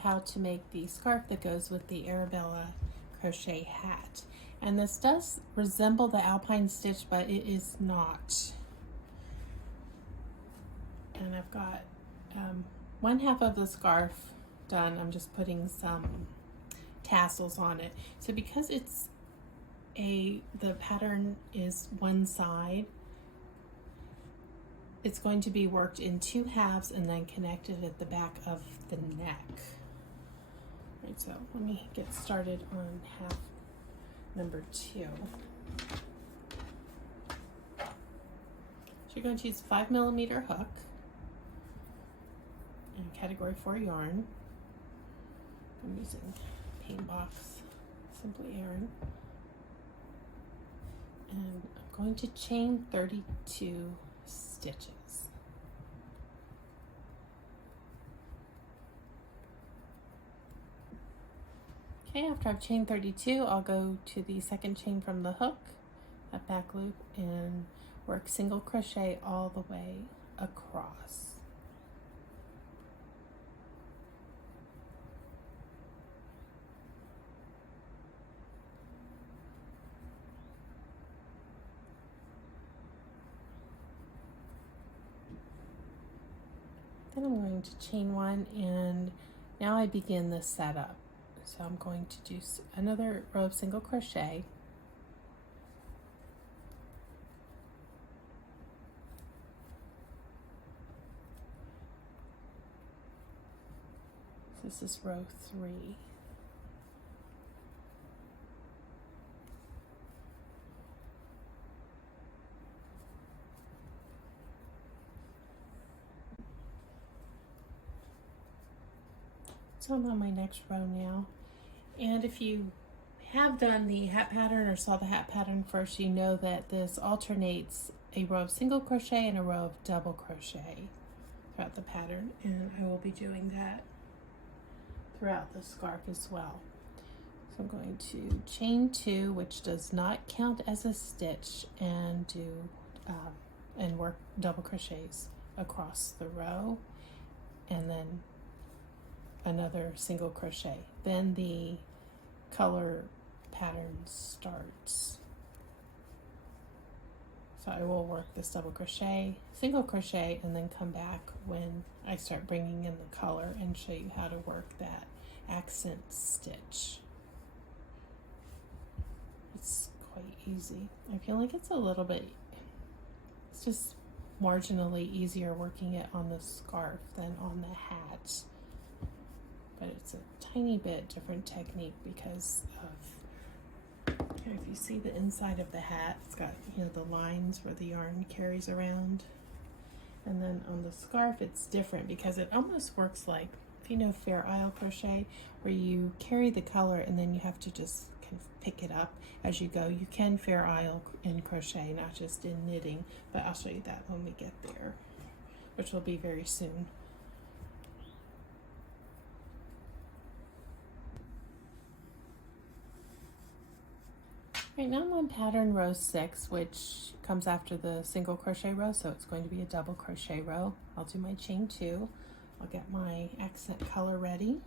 how to make the scarf that goes with the Arabella crochet hat. And this does resemble the alpine stitch, but it is not. And I've got one half of the scarf done. I'm just putting some tassels on it. So because the pattern is one side, it's going to be worked in 2 halves and then connected at the back of the neck. Right, so let me get started on half number 2. So you're going to use a 5mm hook and category 4 yarn. I'm using Paint Box Simply Aran. And I'm going to chain 32 stitches. Okay, after I've chained 32, I'll go to the second chain from the hook, that back loop, and work single crochet all the way across. Then I'm going to chain 1, and now I begin the setup. So I'm going to do another row of single crochet. This is row 3. So I'm on my next row now. And if you have done the hat pattern or saw the hat pattern first, you know that this alternates a row of single crochet and a row of double crochet throughout the pattern, and I will be doing that throughout the scarf as well. So I'm going to chain 2, which does not count as a stitch, and and work double crochets across the row, and then another single crochet. Then the color pattern starts. So I will work this double crochet, single crochet, and then come back when I start bringing in the color and show you how to work that accent stitch. It's quite easy. I feel like it's it's just marginally easier working it on the scarf than on the hat. But it's a tiny bit different technique because of, here, if you see the inside of the hat, it's got, the lines where the yarn carries around. And then on the scarf, it's different because it almost works like, if you know Fair Isle crochet, where you carry the color and then you have to just kind of pick it up as you go. You can Fair Isle in crochet, not just in knitting, but I'll show you that when we get there, which will be very soon. Right now I'm on pattern row 6, which comes after the single crochet row, so it's going to be a double crochet row. I'll do my chain 2. I'll get my accent color ready.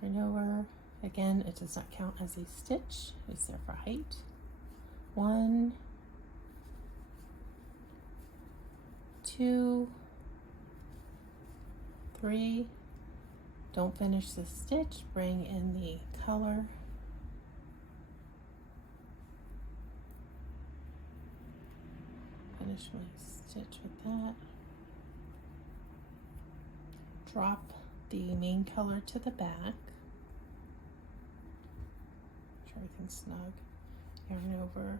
Yarn over. Again, it does not count as a stitch. It's there for height. 1, 2, 3. Don't finish the stitch, bring in the color. Finish my stitch with that. Drop the main color to the back. Make sure everything's snug. Yarn over.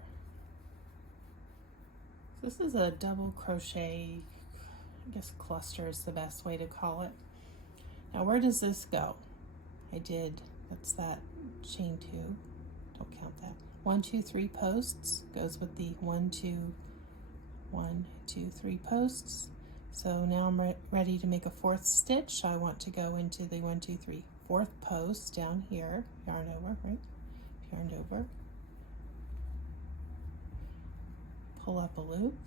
So this is a double crochet, I guess cluster is the best way to call it. Now where does this go? That's that chain 2, don't count that. 1, 2, 3 posts, goes with the 1, 2, 3 posts. So now I'm ready to make a 4th stitch. I want to go into the 1, 2, 3, 4th post down here, yarn over, right? Yarn over. Pull up a loop,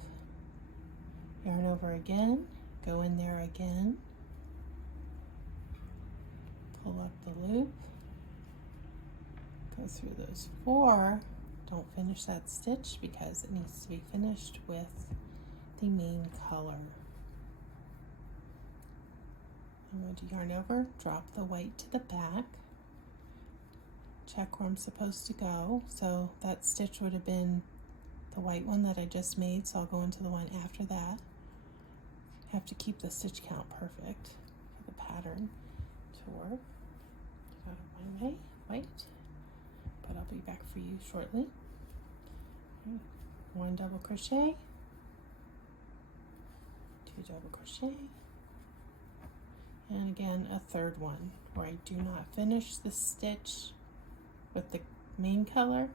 yarn over again, go in there again, pull up the loop, go through those 4. Don't finish that stitch because it needs to be finished with the main color. I'm going to yarn over, drop the white to the back, check where I'm supposed to go. So that stitch would have been the white one that I just made, so I'll go into the one after that. I have to keep the stitch count perfect for the pattern to work. Get out of my way, white, but I'll be back for you shortly. Okay. 1 double crochet, 2 double crochet, and again a 3rd one where I do not finish the stitch with the main color.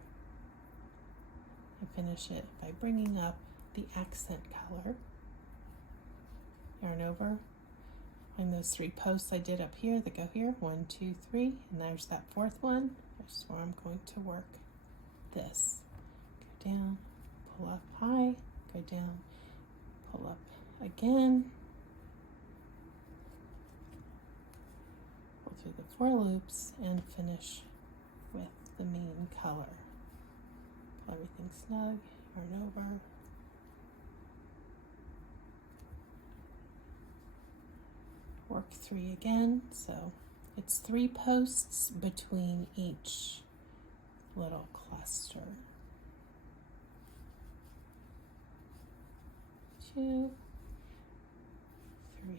I finish it by bringing up the accent color, yarn over, find those 3 posts I did up here that go here, 1, 2, 3, and there's that 4th one. That's where I'm going to work this. Go down, pull up high, go down, pull up again, pull through the 4 loops and finish with the main color. Pull everything snug, yarn over, work 3 again, so it's 3 posts between each little cluster. 2, 3,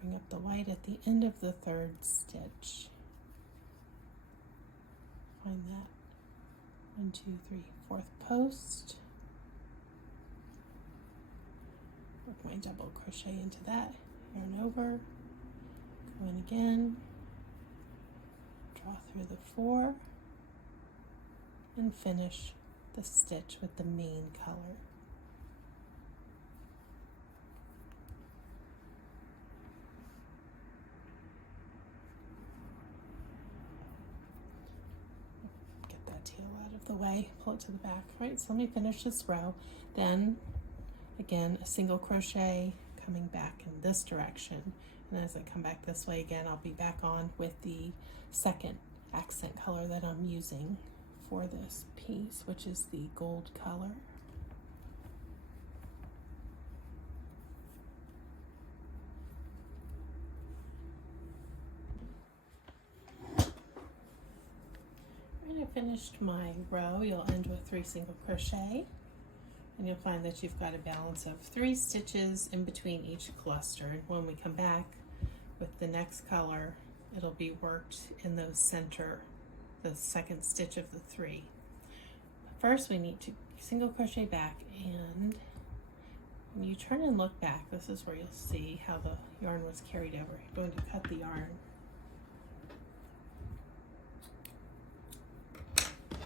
bring up the white at the end of the 3rd stitch. Find that 1, 2, 3, 4th post. Work my double crochet into that, yarn over, go in again, draw through the 4, and finish the stitch with the main color. Tail out of the way, pull it to the back. Right, so let me finish this row. Then again a single crochet coming back in this direction, and as I come back this way again, I'll be back on with the 2nd accent color that I'm using for this piece, which is the gold color. I finished my row. You'll end with 3 single crochet, and you'll find that you've got a balance of 3 stitches in between each cluster. And when we come back with the next color, it'll be worked in those center, the 2nd stitch of the 3. But first we need to single crochet back, and when you turn and look back, this is where you'll see how the yarn was carried over. You're going to cut the yarn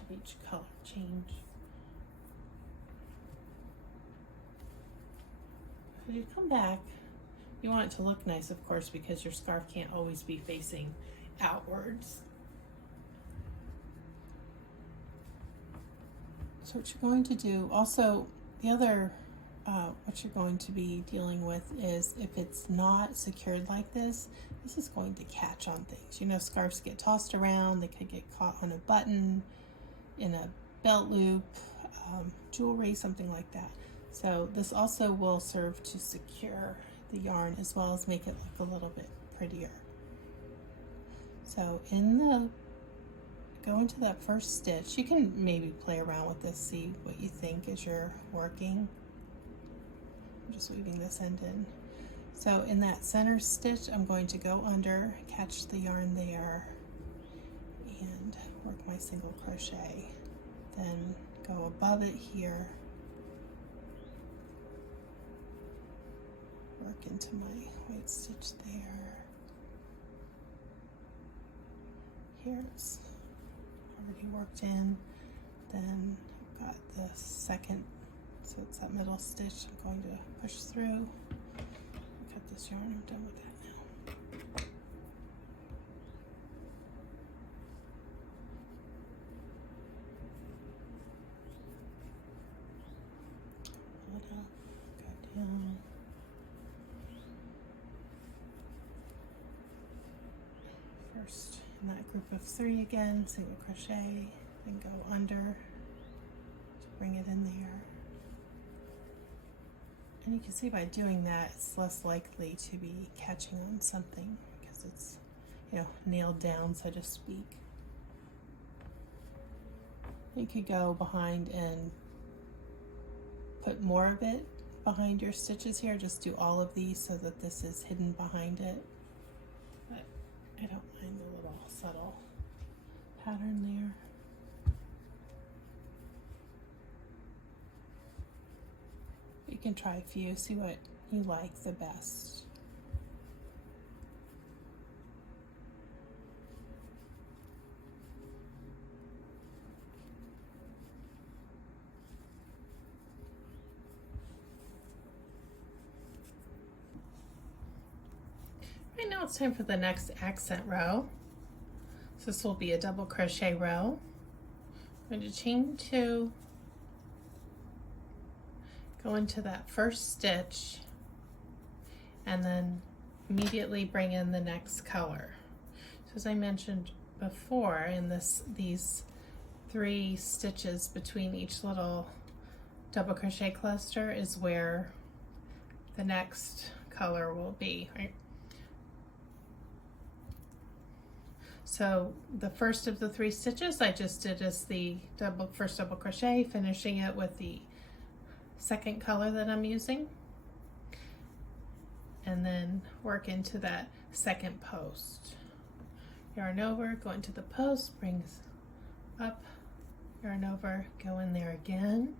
each color change. When you come back, you want it to look nice, of course, because your scarf can't always be facing outwards. So what you're going to do, also the other, what you're going to be dealing with is if it's not secured like this, this is going to catch on things. You know, scarves get tossed around, they could get caught on a button, in a belt loop, jewelry, something like that. So this also will serve to secure the yarn as well as make it look a little bit prettier. So go into that 1st stitch. You can maybe play around with this, see what you think as you're working. I'm just weaving this end in. So in that center stitch, I'm going to go under, catch the yarn there, and work my single crochet, then go above it here, work into my white stitch there. Here's already worked in, then I've got the 2nd, so it's that middle stitch. I'm going to push through, cut this yarn. I'm done with that now. Pull it up, go down, first in that group of 3 again, single crochet, and go under to bring it in there. And you can see by doing that, it's less likely to be catching on something because it's, you know, nailed down, so to speak. You could go behind and put more of it behind your stitches here. Just do all of these so that this is hidden behind it. But I don't mind the little subtle pattern there. You can try a few, see what you like the best. Right now it's time for the next accent row. So this will be a double crochet row. I'm going to chain 2, go into that first stitch, and then immediately bring in the next color. So as I mentioned before, in these 3 stitches between each little double crochet cluster is where the next color will be, right? So the first of the 3 stitches I just did as the first double crochet, finishing it with the second color that I'm using, and then work into that second post. Yarn over, go into the post, brings up, yarn over, go in there again,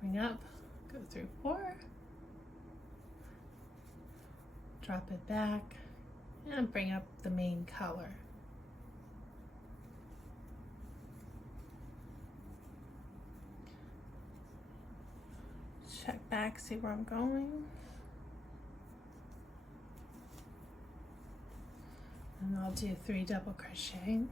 bring up, go through 4, drop it back, and bring up the main color. Check back, see where I'm going. And I'll do 3 double crochet.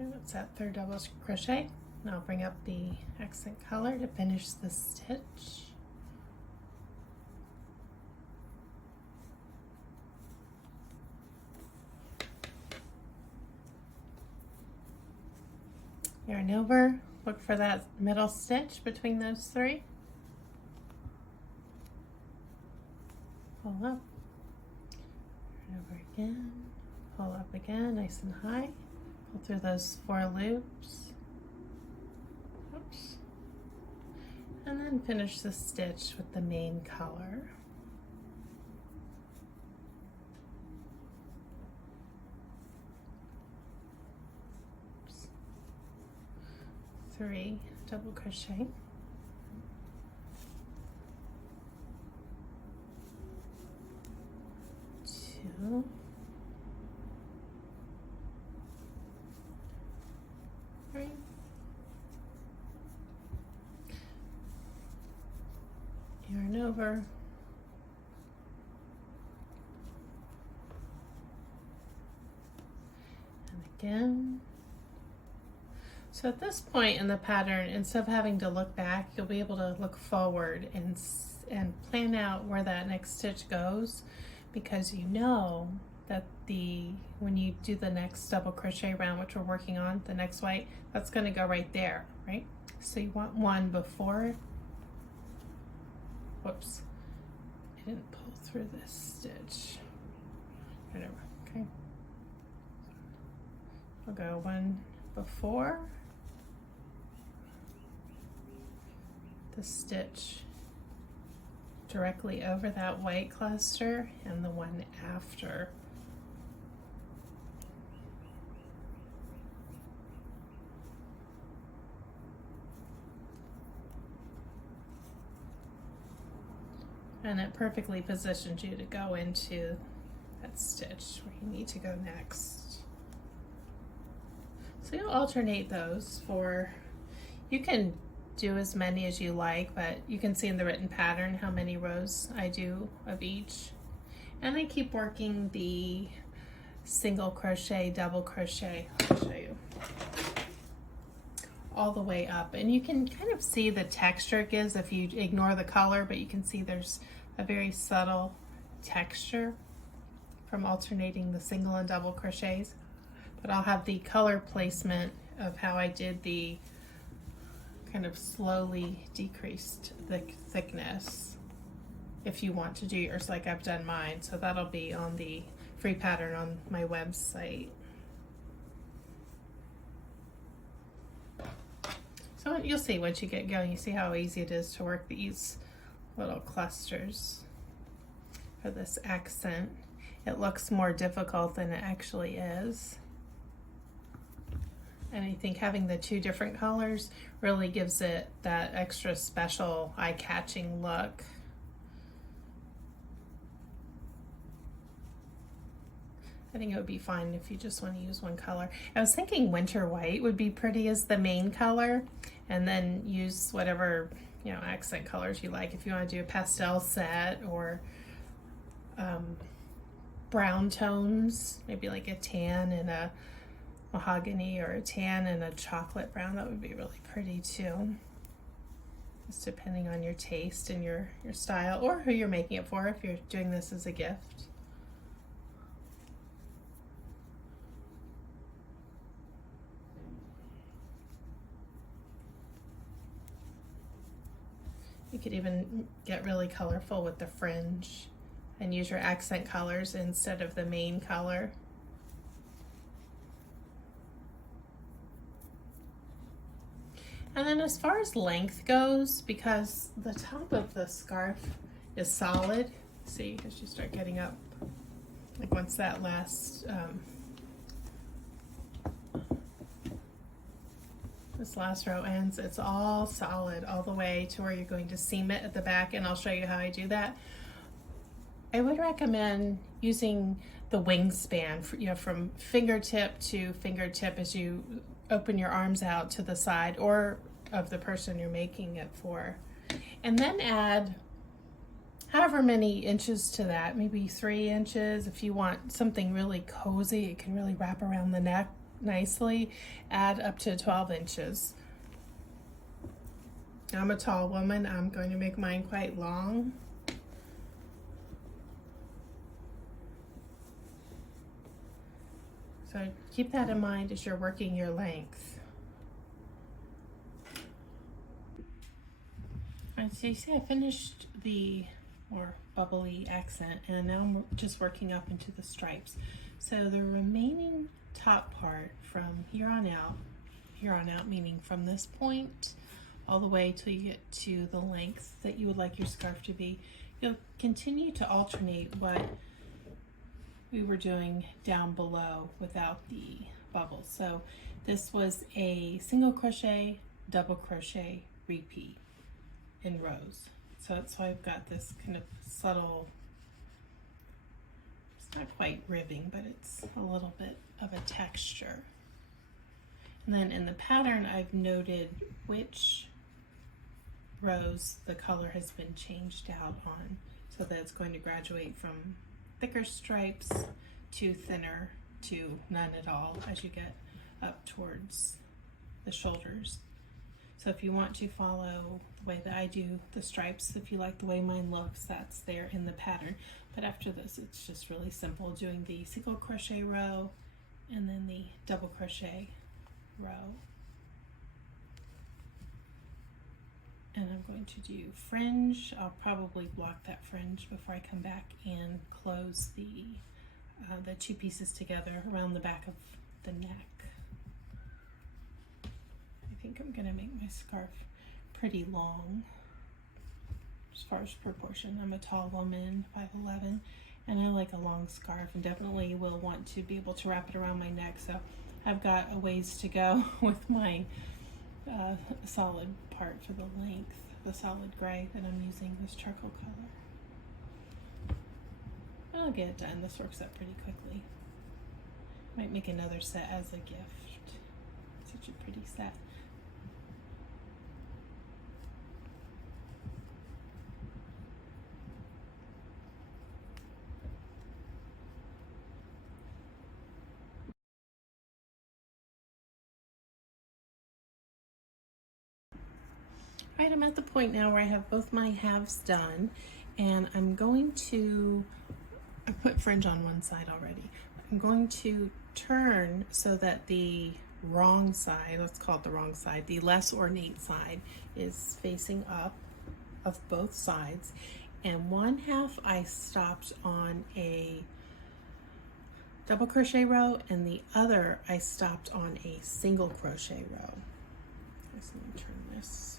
Okay, that's that 3rd double crochet. And I'll bring up the accent color to finish the stitch. Yarn over, look for that middle stitch between those 3. Pull up, yarn over again, pull up again, nice and high. Pull through those 4 loops. Oops. And then finish the stitch with the main color. Oops. 3 double crochet. 2. Yarn over, and again. So at this point in the pattern, instead of having to look back, you'll be able to look forward and plan out where that next stitch goes, because you know that when you do the next double crochet round, which we're working on, the next white, that's going to go right there, right? So you want one before. Whoops, I didn't pull through this stitch. Whatever, okay. I'll go one before the stitch directly over that white cluster, and the one after. And it perfectly positions you to go into that stitch where you need to go next. So you'll alternate those you can do as many as you like, but you can see in the written pattern how many rows I do of each. And I keep working the single crochet, double crochet. I'll show you. All the way up, and you can kind of see the texture it gives if you ignore the color, but you can see there's a very subtle texture from alternating the single and double crochets. But I'll have the color placement of how I did the kind of slowly decreased thickness if you want to do yours like I've done mine. So that'll be on the free pattern on my website. So you'll see once you get going, you see how easy it is to work these little clusters for this accent. It looks more difficult than it actually is. And I think having the two different colors really gives it that extra special eye-catching look. I think it would be fine if you just want to use one color. I was thinking winter white would be pretty as the main color, and then use whatever, you know, accent colors you like. If you want to do a pastel set or brown tones, maybe like a tan and a mahogany, or a tan and a chocolate brown, that would be really pretty too. Just depending on your taste and your style, or who you're making it for if you're doing this as a gift. You could even get really colorful with the fringe and use your accent colors instead of the main color. And then as far as length goes, because the top of the scarf is solid, see, as you start getting up, like once that last this last row ends, it's all solid all the way to where you're going to seam it at the back, and I'll show you how I do that. I would recommend using the wingspan, you know, from fingertip to fingertip as you open your arms out to the side, or of the person you're making it for. And then add however many inches to that, maybe 3 inches. If you want something really cozy, it can really wrap around the neck nicely, add up to 12 inches. I'm a tall woman, I'm going to make mine quite long. So keep that in mind as you're working your length. Alright, so you see I finished the more bubbly accent, and now I'm just working up into the stripes. So the remaining top part from here on out meaning from this point all the way till you get to the length that you would like your scarf to be, you'll continue to alternate what we were doing down below without the bubbles. So this was a single crochet, double crochet, repeat in rows. So that's why I've got this kind of subtle, it's not quite ribbing, but it's a little bit of a texture. And then in the pattern, I've noted which rows the color has been changed out on, so that it's going to graduate from thicker stripes to thinner to none at all as you get up towards the shoulders. So if you want to follow the way that I do the stripes, if you like the way mine looks, that's there in the pattern. But after this, it's just really simple, doing the single crochet row and then the double crochet row. And I'm going to do fringe. I'll probably block that fringe before I come back and close the two pieces together around the back of the neck. I think I'm gonna make my scarf pretty long as far as proportion. I'm a tall woman, 5'11", and I like a long scarf, and definitely will want to be able to wrap it around my neck. So I've got a ways to go with my solid part for the length, the solid gray that I'm using, this charcoal color. And I'll get it done. This works up pretty quickly. Might make another set as a gift. Such a pretty set. Right, I'm at the point now where I have both my halves done, and I'm going to, I put fringe on one side already. I'm going to turn so that the wrong side, let's call it the wrong side, the less ornate side is facing up of both sides. And one half I stopped on a double crochet row, and the other I stopped on a single crochet row. Let me turn this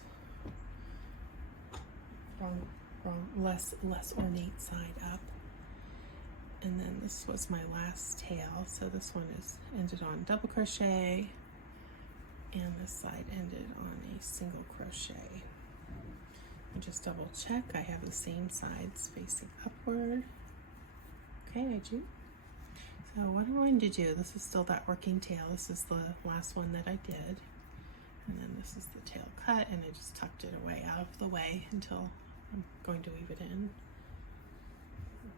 less ornate side up. And then this was my last tail, so this one is ended on double crochet, and this side ended on a single crochet. I just double check I have the same sides facing upward. Okay, I do. So what I'm going to do, this is still that working tail, this is the last one that I did, and then this is the tail cut, and I just tucked it away out of the way until I'm going to weave it in.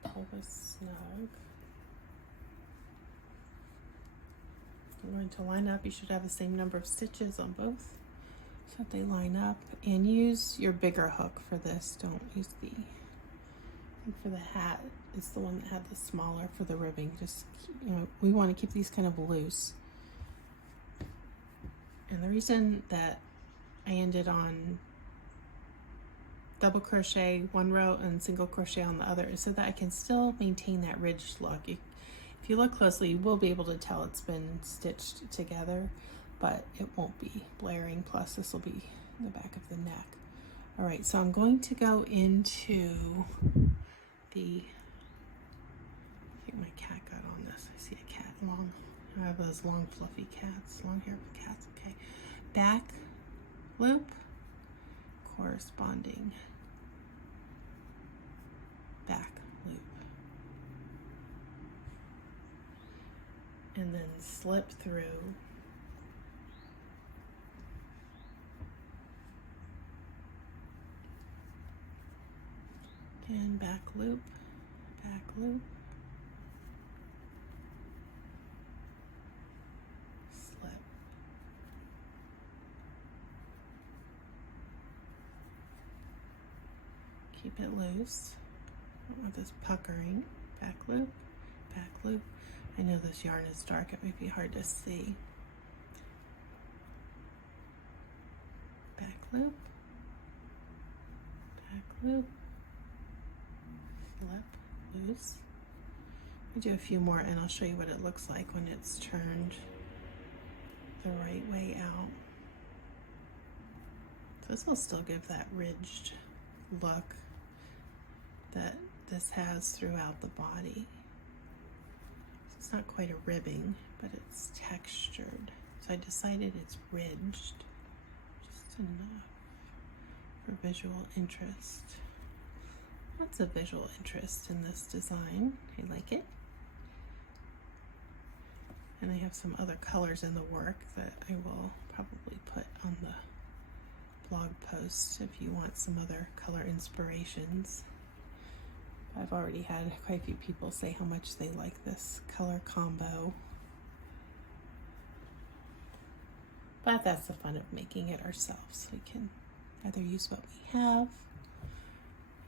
Pull this snug. I'm going to line up. You should have the same number of stitches on both so that they line up, and use your bigger hook for this. Don't use the, I think for the hat is the one that had the smaller for the ribbing. Just, you know, we want to keep these kind of loose. And the reason that I ended on double crochet one row and single crochet on the other is so that I can still maintain that ridged look. If you look closely, you will be able to tell it's been stitched together, but it won't be blaring. Plus this will be the back of the neck. All right, so I'm going to go into the, I think my cat got on this. I see a cat long, I have those long fluffy cats, long haired cats. Okay, back loop corresponding back loop, and then slip through and back loop, slip, keep it loose. Don't want this puckering. Back loop, back loop. I know this yarn is dark, it might be hard to see. Back loop, slip, loose. I'll do a few more and I'll show you what it looks like when it's turned the right way out. So this will still give that ridged look that this has throughout the body. So it's not quite a ribbing, but it's textured. So I decided it's ridged, just enough for visual interest. Lots of visual interest in this design. I like it. And I have some other colors in the work that I will probably put on the blog post if you want some other color inspirations. I've already had quite a few people say how much they like this color combo. But that's the fun of making it ourselves. We can either use what we have,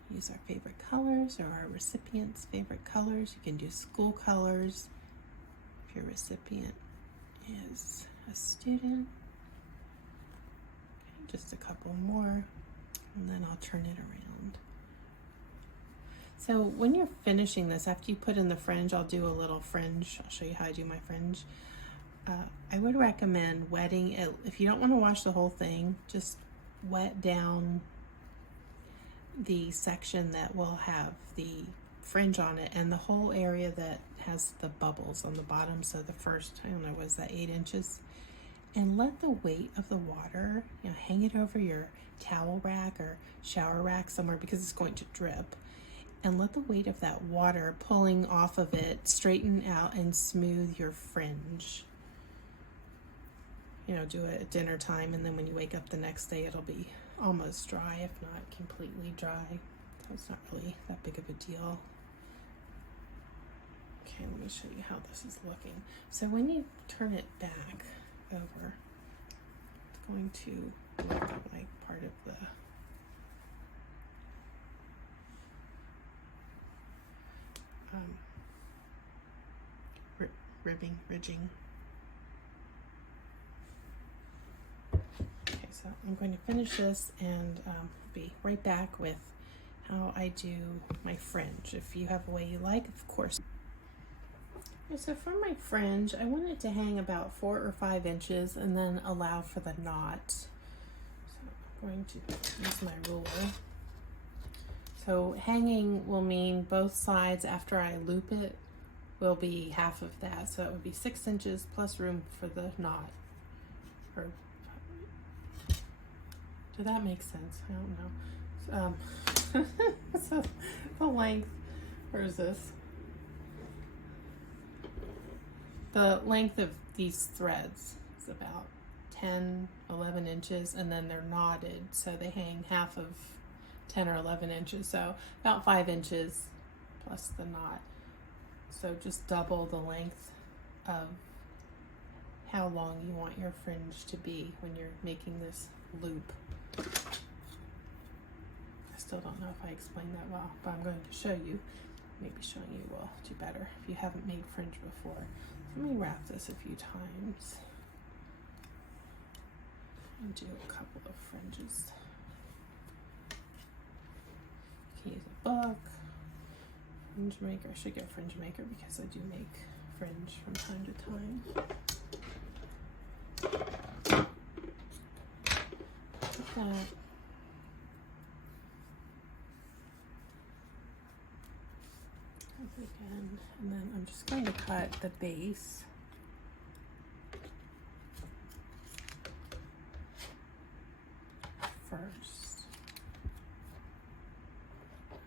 use our favorite colors or our recipient's favorite colors. You can do school colors if your recipient is a student. Okay, just a couple more, and then I'll turn it around. So when you're finishing this, after you put in the fringe, I'll do a little fringe. I'll show you how I do my fringe. I would recommend wetting it. If you don't want to wash the whole thing, just wet down the section that will have the fringe on it and the whole area that has the bubbles on the bottom. So the first, I don't know, was that 8 inches? And let the weight of the water, you know, hang it over your towel rack or shower rack somewhere because it's going to drip. And let the weight of that water pulling off of it straighten out and smooth your fringe. You know, do it at dinner time, and then when you wake up the next day, it'll be almost dry, if not completely dry. So it's not really that big of a deal. Okay, let me show you how this is looking. So when you turn it back over, it's going to look like part of the ridging. Okay, so I'm going to finish this and be right back with how I do my fringe. If you have a way you like, of course. Okay, so for my fringe, I want it to hang about 4 or 5 inches and then allow for the knot. So I'm going to use my ruler. So hanging will mean both sides after I loop it will be half of that. So it would be 6 inches plus room for the knot. Or, did that make sense? I don't know. So the length, where is this? The length of these threads is about 10, 11 inches, and then they're knotted, so they hang half of 10 or 11 inches, so about 5 inches plus the knot. So just double the length of how long you want your fringe to be when you're making this loop. I still don't know if I explained that well, but I'm going to show you. Maybe showing you will do better if you haven't made fringe before. Let me wrap this a few times and do a couple of fringes. You can use a book, fringe maker. I should get a fringe maker because I do make fringe from time to time. Like that. Again, and then I'm just going to cut the base. First.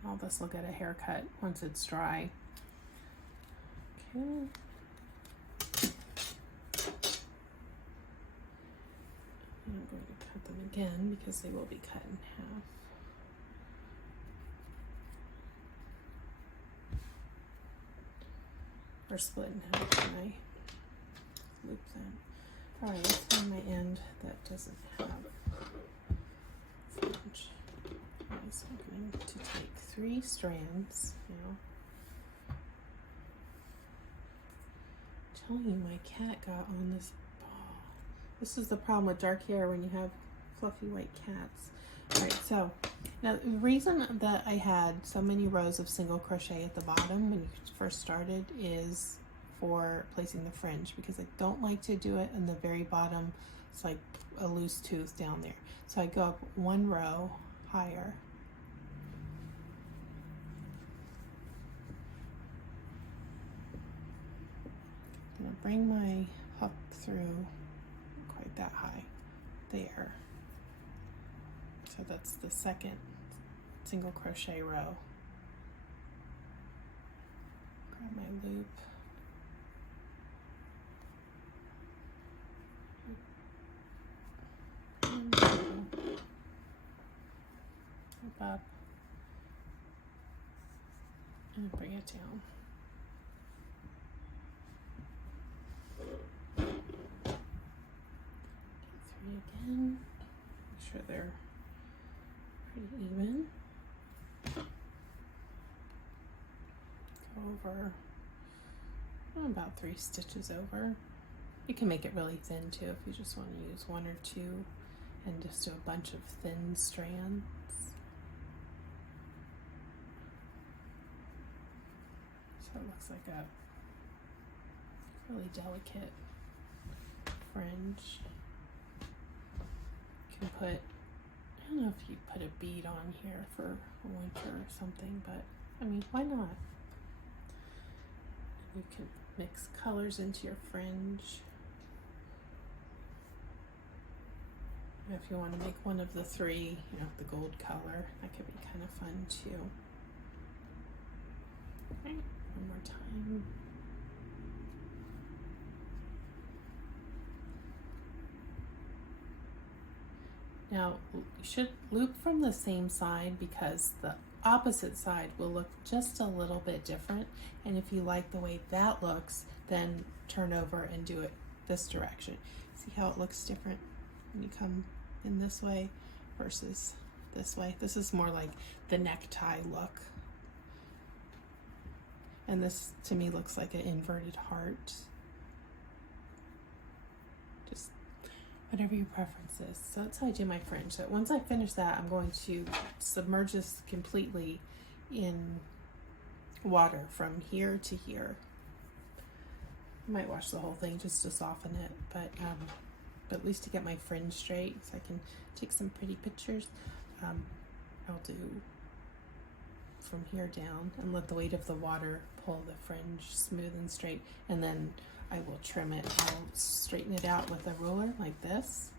All this will get a haircut once it's dry. Okay. And I'm going to cut them again because they will be cut in half. Or split in half when I loop them. Alright, let's find my end that doesn't have fringe. Okay, so I'm going to take 3 strands now. I'm telling you, my cat got on this ball. This is the problem with dark hair when you have fluffy white cats. Alright, so now the reason that I had so many rows of single crochet at the bottom when you first started is for placing the fringe, because I don't like to do it in the very bottom. It's like a loose tooth down there. So I go up 1 row higher. I'm going to bring my hook through quite that high there. So that's the second single crochet row. Grab my loop. Loop up and bring it down. Get 3 again. Make sure they're pretty even. Go over about 3 stitches over. You can make it really thin too if you just want to use 1 or 2 and just do a bunch of thin strands. So it looks like a really delicate fringe. You can put, I don't know if you put a bead on here for winter or something, but I mean, why not? You can mix colors into your fringe. If you want to make one of the 3, you know, the gold color, that could be kind of fun too. Okay, one more time. Now, you should loop from the same side because the opposite side will look just a little bit different. And if you like the way that looks, then turn over and do it this direction. See how it looks different when you come in this way versus this way. This is more like the necktie look. And this to me looks like an inverted heart. Just whatever your preference is. So that's how I do my fringe. So once I finish that, I'm going to submerge this completely in water from here to here. I might wash the whole thing just to soften it, but at least to get my fringe straight so I can take some pretty pictures. I'll do from here down and let the weight of the water pull the fringe smooth and straight, and then I will trim it. I'll straighten it out with a ruler like this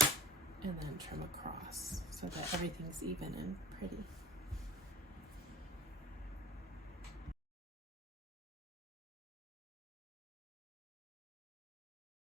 and then trim across so that everything's even and pretty.